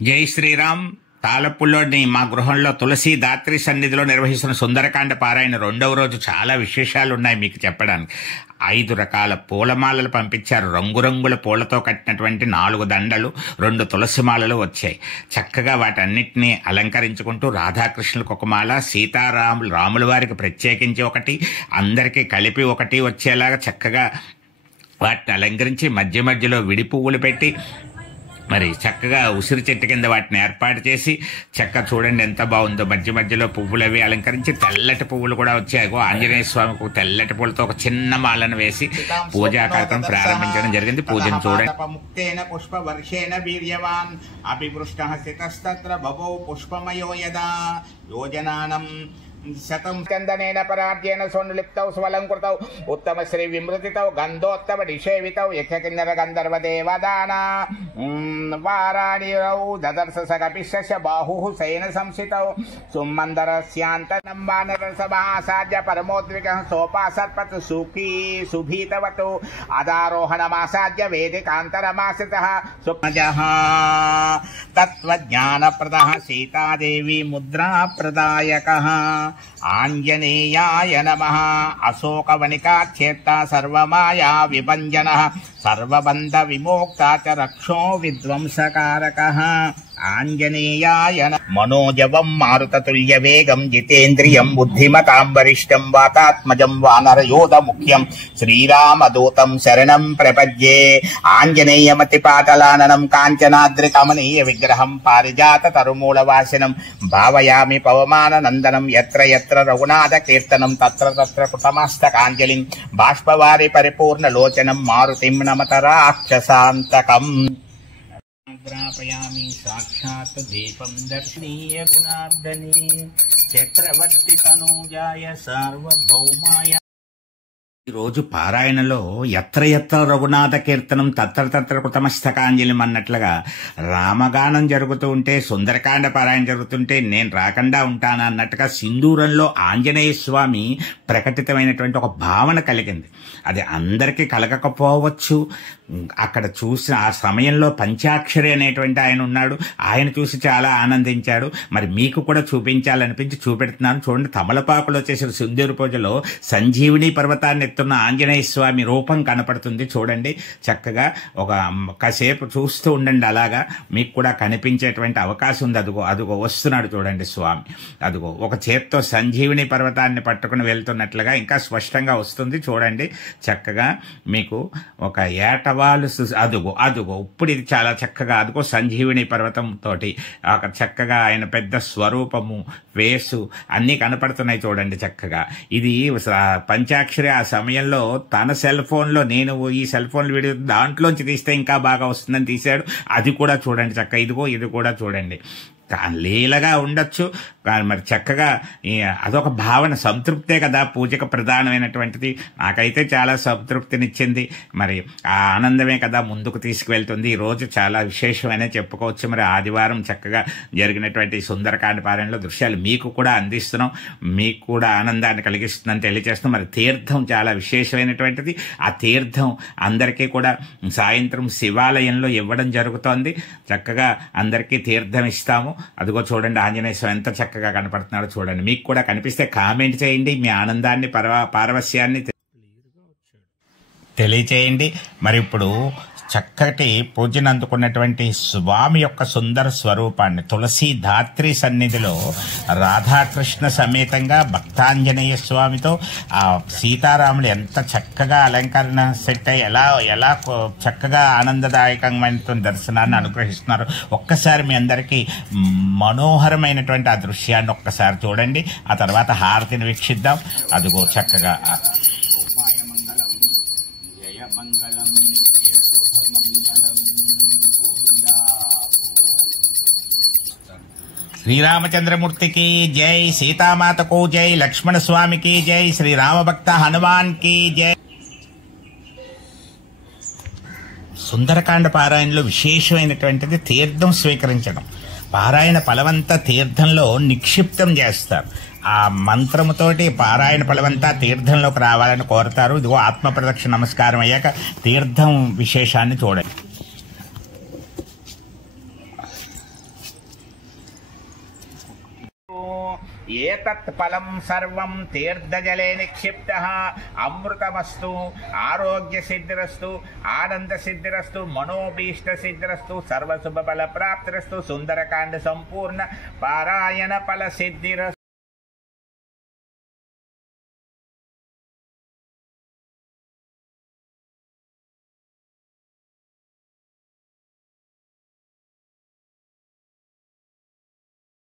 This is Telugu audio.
జై శ్రీరామ్. తాళపూల్లోని మా గృహంలో తులసి దాత్రి సన్నిధిలో నిర్వహిస్తున్న సుందరకాండ పారాయణ రెండవ రోజు చాలా విశేషాలు ఉన్నాయి మీకు చెప్పడానికి. 5 రకాల పూలమాలలు పంపించారు. రంగురంగుల పూలతో కట్టినటువంటి 4 దండలు, 2 తులసి మాలలు వచ్చాయి. చక్కగా వాటన్నిటినీ అలంకరించుకుంటూ రాధాకృష్ణులకు ఒక మాల, రాముల వారికి ప్రత్యేకించి ఒకటి, అందరికీ కలిపి ఒకటి వచ్చేలాగా చక్కగా వాటిని అలంకరించి మధ్య మధ్యలో విడి పువ్వులు పెట్టి మరి చక్కగా ఉసిరి చెట్టు కింద వాటిని ఏర్పాటు చేసి చూడండి ఎంత బాగుందో. మధ్య మధ్యలో పువ్వులు అవి అలంకరించి తెల్లటి పువ్వులు కూడా వచ్చాయి. ఆంజనేయ స్వామికి తెల్లటి పువ్వులతో ఒక చిన్న మాలను వేసి పూజా కార్యక్రమం ప్రారంభించడం జరిగింది. పూజను చూడండి. పుష్ప వర్షేణ వీర్యవాన్ అభివృష్టః స్థితస్తత్ర బభౌ పుష్పమయో యదా యోజనానం శతం చందనేన పరార్ధ్యేన సోనులిప్తౌ స్వలంకృతౌ ఉత్తమ శ్రీ విమృతితౌ గంధోత్తమ నిషేవితౌ యక్షకిన్నర గంధర్వ దేవదానా వారాణిరౌ దదర్శ సగపిశ్య బాహుః శయన సంసితౌ సుమందరస్యాంతనం వానరసమాసాద్య పరమోద్వికః సోపాసత్పత్ సుఖీ సుభీతవతు అదారోహణమాసాద్య వేదికాంతరమాశ్రితః సుప్నజః తత్వజ్ఞానప్రదః సీతాదేవి ముద్రాప్రదాయకః ఆంజనేయాయ నమః. అశోకవనికాక్షేత్త సర్వమాయా విభంజనః సర్వబంధ విమోక్త చ రక్షో విధ్వంసకారకః ఆంజనేయాయ మనోజవం మారుతతుల్య వేగం జితేంద్రియం బుద్ధిమతాం వరిష్టం వాతాత్మజం వానరయోధ ముఖ్యం శ్రీరామదూతం శరణం ప్రపద్యే. ఆంజనేయమతిపాటలాననం కాంచనాద్రి కమనీయ విగ్రహం పారిజాత తరుమూలవాసినం భావయామి పవమాననందనం యత్ర యత్ర రఘునాథ కీర్తనం తత్ర తత్ర కృతమస్తకాంజలిం బాష్పవారి పరిపూర్ణ లోచనం మారుతిం నమత రాక్షసాంతకం. గ్రాపయామి సాక్షాత్ దీపం దర్శనీయ గుణార్దనే చక్రవర్తి తనూజాయ సార్వభౌమాయ. ఈరోజు పారాయణలో ఎత్ర ఎత్ర రఘునాథ కీర్తనం తత్ర తత్ర కృతమస్తకాంజలిం అన్నట్లుగా రామగానం జరుగుతూ ఉంటే, సుందరకాండ పారాయణ జరుగుతుంటే నేను రాకుండా ఉంటాను అన్నట్టుగా సింధూరంలో ఆంజనేయ స్వామి ప్రకటితమైనటువంటి ఒక భావన కలిగింది. అది అందరికీ కలగకపోవచ్చు. అక్కడ చూసిన ఆ సమయంలో పంచాక్షరి అనేటువంటి ఆయన ఉన్నాడు. ఆయన చూసి చాలా ఆనందించాడు. మరి మీకు కూడా చూపించాలనిపించి చూపెడుతున్నాను. చూడండి, తమలపాకులో చేసిన సింధూర పూజలో సంజీవిని పర్వతాన్ని ఎత్తున్న ఆంజనేయ స్వామి రూపం కనపడుతుంది. చూడండి, చక్కగా కాసేపు చూస్తూ ఉండండి. అలాగా మీకు కూడా కనిపించేటువంటి అవకాశం ఉంది. అదుగో వస్తున్నాడు చూడండి స్వామి. అదుగో ఒక చేత్తో సంజీవిని పర్వతాన్ని పట్టుకుని వెళ్తున్నట్లుగా ఇంకా స్పష్టంగా వస్తుంది. చూడండి చక్కగా మీకు ఒక ఏటవాలు అదుగో ఇప్పుడు ఇది చాలా చక్కగా అదుగో సంజీవిని పర్వతం తోటి చక్కగా ఆయన పెద్ద స్వరూపము, వేసు అన్నీ కనపడుతున్నాయి. చూడండి చక్కగా ఇది పంచాక్షరి ఆ సమయంలో తన సెల్ ఫోన్లో, నేను ఈ సెల్ ఫోన్ వీడియో దాంట్లోంచి తీస్తే ఇంకా బాగా వస్తుందని తీశాడు. అది కూడా చూడండి చక్కగా. ఇది కూడా చూడండి. లీలగా ఉండొచ్చు కానీ మరి చక్కగా అదొక భావన, సంతృప్తే కదా పూజకు ప్రధానమైనటువంటిది. నాకైతే చాలా సంతృప్తినిచ్చింది. మరి ఆ ఆనందమే కదా ముందుకు తీసుకువెళ్తుంది. ఈరోజు చాలా విశేషమైన చెప్పుకోవచ్చు. మరి ఆదివారం చక్కగా జరిగినటువంటి సుందరకాండ పారాయణలో దృశ్యాలు మీకు కూడా అందిస్తున్నాం. మీకు కూడా ఆనందాన్ని కలిగిస్తుందని తెలియజేస్తున్నాం. మరి తీర్థం చాలా విశేషమైనటువంటిది. ఆ తీర్థం అందరికీ కూడా సాయంత్రం శివాలయంలో ఇవ్వడం జరుగుతోంది. చక్కగా అందరికీ తీర్థం ఇస్తాము. అదిగో చూడండి ఆంజనేయ స్వామి ఎంత చక్కగా కనపడుతున్నాడు చూడండి. మీకు కూడా కనిపిస్తే కామెంట్ చేయండి. మీ ఆనందాన్ని పారవస్యాన్ని తెలియచేయండి. మరి ఇప్పుడు చక్కటి పూజను అందుకున్నటువంటి స్వామి యొక్క సుందర స్వరూపాన్ని తులసి ధాత్రి సన్నిధిలో రాధాకృష్ణ సమేతంగా భక్తాంజనేయ స్వామితో ఆ సీతారాములు ఎంత చక్కగా అలంకరణ సెట్ అయ్యి ఎలా చక్కగా ఆనందదాయకమైన దర్శనాన్ని అనుగ్రహిస్తున్నారు. ఒక్కసారి మీ అందరికీ మనోహరమైనటువంటి ఆ దృశ్యాన్ని ఒక్కసారి చూడండి. ఆ తర్వాత హారతిని వీక్షిద్దాం. అదిగో చక్కగా శ్రీరామచంద్రమూర్తికి జై, సీతామాతకు జై, లక్ష్మణ స్వామికి జై, శ్రీరామభక్త హనుమాన్ కి జై. సుందరకాండ పారాయణలో విశేషమైనటువంటిది తీర్థం స్వీకరించడం. పారాయణ ఫలవంతా తీర్థంలో నిక్షిప్తం చేస్తారు. ఆ మంత్రముతోటి పారాయణ ఫలవంతా తీర్థంలోకి రావాలని కోరుతారు. ఇదిగో ఆత్మ ప్రదక్షిణ నమస్కారం అయ్యాక తీర్థం విశేషాన్ని చూడండి. ఏతత్ ఫలం సర్వం తీర్థజలే నిక్షిప్తః అమృతమస్తు ఆరోగ్య సిద్ధిరస్తు ఆనంద సిద్ధిరస్తు మనోభీష్ట సిద్ధిరస్తు సర్వశుభ ఫల ప్రాప్తిరస్తు సుందరకాండ సంపూర్ణ పారాయణ ఫల సిద్ధిరస్తు